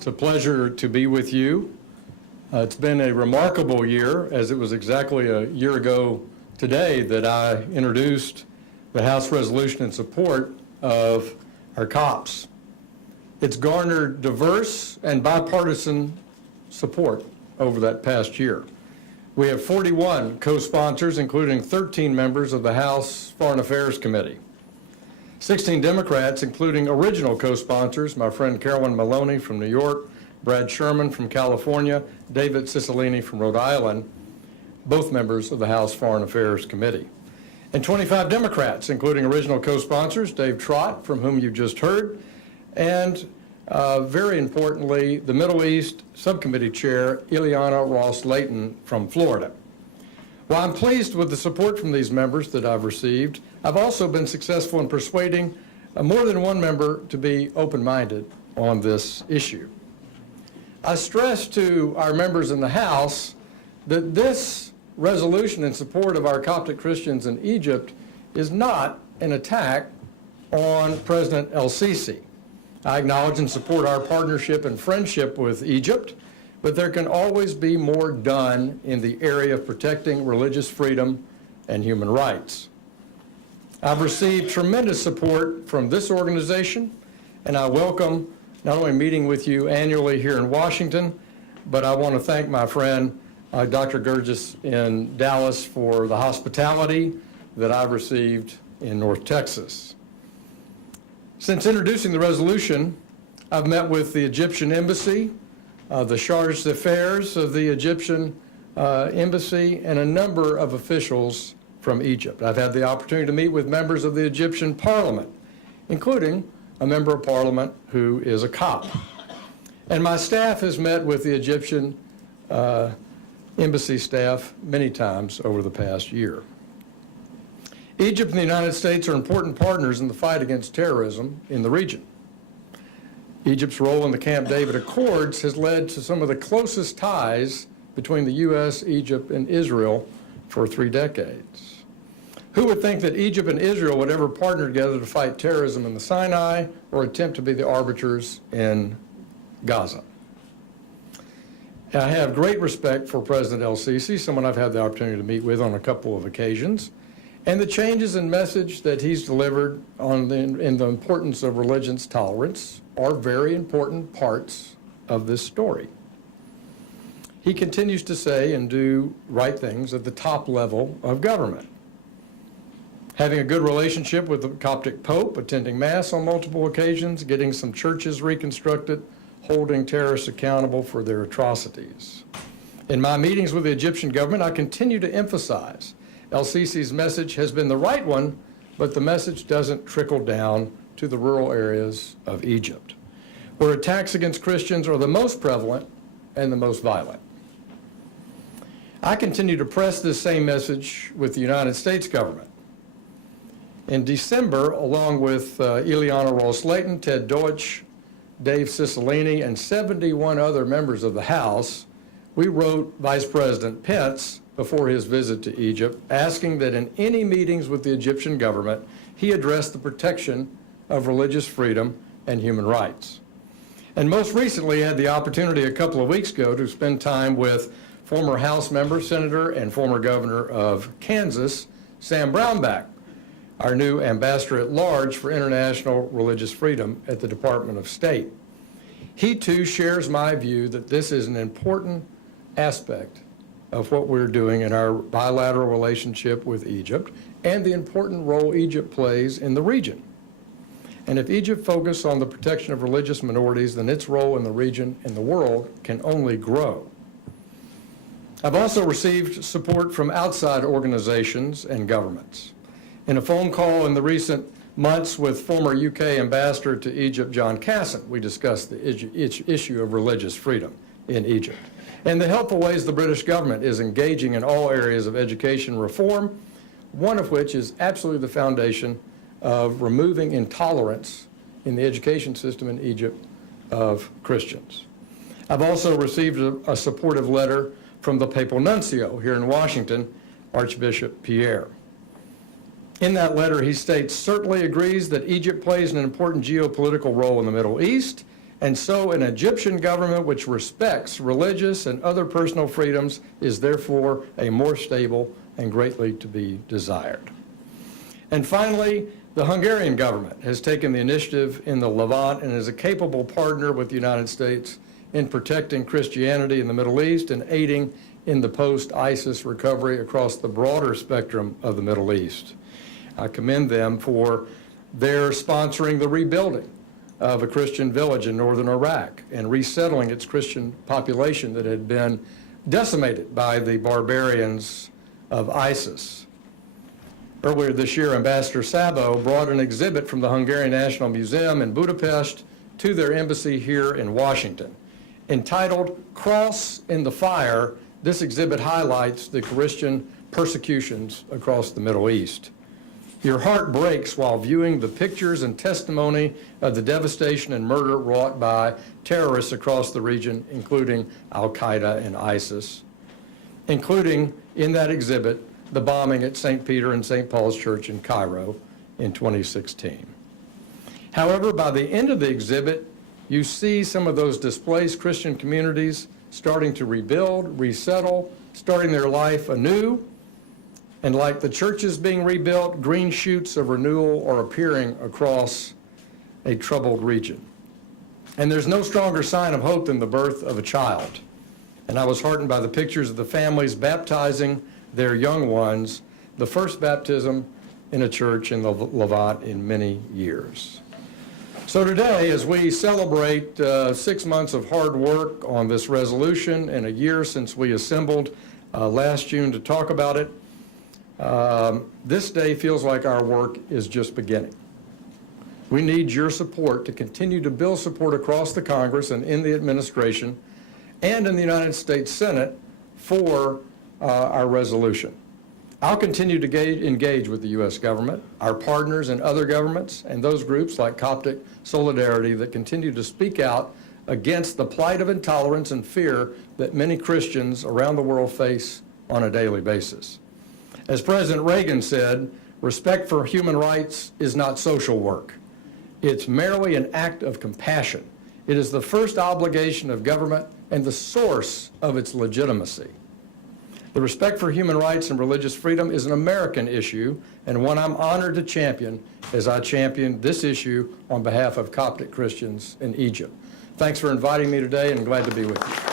It's a pleasure to be with you. It's been a remarkable year, as it was exactly a year ago today that I introduced the House resolution in support of our cops. It's garnered diverse and bipartisan support over that past year. We have 41 co-sponsors, including 13 members of the House Foreign Affairs Committee. 16 Democrats, including original co-sponsors, my friend Carolyn Maloney from New York, Brad Sherman from California, David Cicilline from Rhode Island, both members of the House Foreign Affairs Committee. And 25 Democrats, including original co-sponsors, Dave Trott, from whom you just heard, and very importantly, the Middle East Subcommittee Chair, Ileana Ros-Lehtinen from Florida. While I'm pleased with the support from these members that I've received, I've also been successful in persuading more than one member to be open-minded on this issue. I stress to our members in the House that this resolution in support of our Coptic Christians in Egypt is not an attack on President el-Sisi. I acknowledge and support our partnership and friendship with Egypt, but there can always be more done in the area of protecting religious freedom and human rights. I've received tremendous support from this organization, and I welcome not only meeting with you annually here in Washington, but I want to thank my friend, Dr. Gurgis in Dallas, for the hospitality that I've received in North Texas. Since introducing the resolution, I've met with the Egyptian Embassy, the Charge d'Affaires of the Egyptian Embassy, and a number of officials from Egypt. I've had the opportunity to meet with members of the Egyptian Parliament, including a member of Parliament who is a Cop. And my staff has met with the Egyptian Embassy staff many times over the past year. Egypt and the United States are important partners in the fight against terrorism in the region. Egypt's role in the Camp David Accords has led to some of the closest ties between the U.S., Egypt, and Israel for 3 decades. Who would think that Egypt and Israel would ever partner together to fight terrorism in the Sinai or attempt to be the arbiters in Gaza? I have great respect for President el-Sisi, someone I've had the opportunity to meet with on a couple of occasions, and the changes in message that he's delivered in the importance of religious tolerance are very important parts of this story. He continues to say and do right things at the top level of government. Having a good relationship with the Coptic Pope, attending Mass on multiple occasions, getting some churches reconstructed, holding terrorists accountable for their atrocities. In my meetings with the Egyptian government, I continue to emphasize el-Sisi's message has been the right one, but the message doesn't trickle down to the rural areas of Egypt, where attacks against Christians are the most prevalent and the most violent. I continue to press this same message with the United States government. In December, along with Ileana Ros-Lehtinen, Ted Deutsch, Dave Cicilline, and 71 other members of the House, we wrote Vice President Pence before his visit to Egypt, asking that in any meetings with the Egyptian government, he address the protection of religious freedom and human rights. And most recently, I had the opportunity a couple of weeks ago to spend time with former House member, Senator, and former Governor of Kansas, Sam Brownback, our new Ambassador at Large for International Religious Freedom at the Department of State. He too shares my view that this is an important aspect of what we're doing in our bilateral relationship with Egypt and the important role Egypt plays in the region. And if Egypt focuses on the protection of religious minorities, then its role in the region and the world can only grow. I've also received support from outside organizations and governments. In a phone call in the recent months with former UK Ambassador to Egypt, John Casson, we discussed the issue of religious freedom in Egypt and the helpful ways the British government is engaging in all areas of education reform, one of which is absolutely the foundation of removing intolerance in the education system in Egypt of Christians. I've also received a supportive letter from the Papal Nuncio here in Washington, Archbishop Pierre. In that letter, he states, certainly agrees that Egypt plays an important geopolitical role in the Middle East And so an Egyptian government which respects religious and other personal freedoms is therefore a more stable and greatly to be desired. And finally, the Hungarian government has taken the initiative in the Levant and is a capable partner with the United States in protecting Christianity in the Middle East and aiding in the post-ISIS recovery across the broader spectrum of the Middle East. I commend them for their sponsoring the rebuilding of a Christian village in northern Iraq and resettling its Christian population that had been decimated by the barbarians of ISIS. Earlier this year, Ambassador Szabo brought an exhibit from the Hungarian National Museum in Budapest to their embassy here in Washington. Entitled Cross in the Fire, this exhibit highlights the Christian persecutions across the Middle East. Your heart breaks while viewing the pictures and testimony of the devastation and murder wrought by terrorists across the region, including Al-Qaeda and ISIS, including in that exhibit the bombing at St. Peter and St. Paul's Church in Cairo in 2016. However, by the end of the exhibit, you see some of those displaced Christian communities starting to rebuild, resettle, starting their life anew. And like the churches being rebuilt, green shoots of renewal are appearing across a troubled region. And there's no stronger sign of hope than the birth of a child. And I was heartened by the pictures of the families baptizing their young ones, the first baptism in a church in the Levant in many years. So today, as we celebrate 6 months of hard work on this resolution and a year since we assembled last June to talk about it, this day feels like our work is just beginning. We need your support to continue to build support across the Congress and in the administration and in the United States Senate for our resolution. I'll continue to engage with the U.S. government, our partners and other governments, and those groups like Coptic Solidarity that continue to speak out against the plight of intolerance and fear that many Christians around the world face on a daily basis. As President Reagan said, respect for human rights is not social work. It's merely an act of compassion. It is the first obligation of government and the source of its legitimacy. The respect for human rights and religious freedom is an American issue and one I'm honored to champion as I champion this issue on behalf of Coptic Christians in Egypt. Thanks for inviting me today, and glad to be with you.